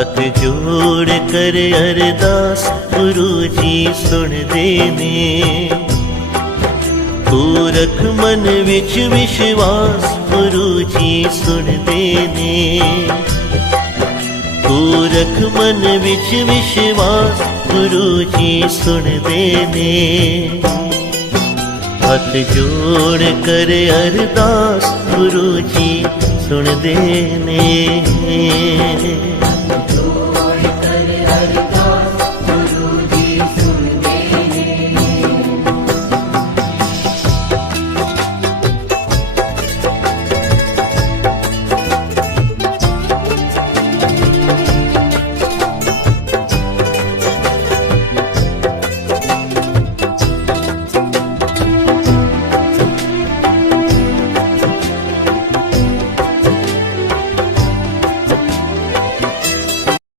हथ जोड़ कर अरदास गुरु जी सुन देने, तू रख मन विच विश्वास गुरु जी सुन देने, तू रख मन विच विश्वास गुरु जी सुन देने। हथ जोड़ कर अरदास गुरु जी सुन देने।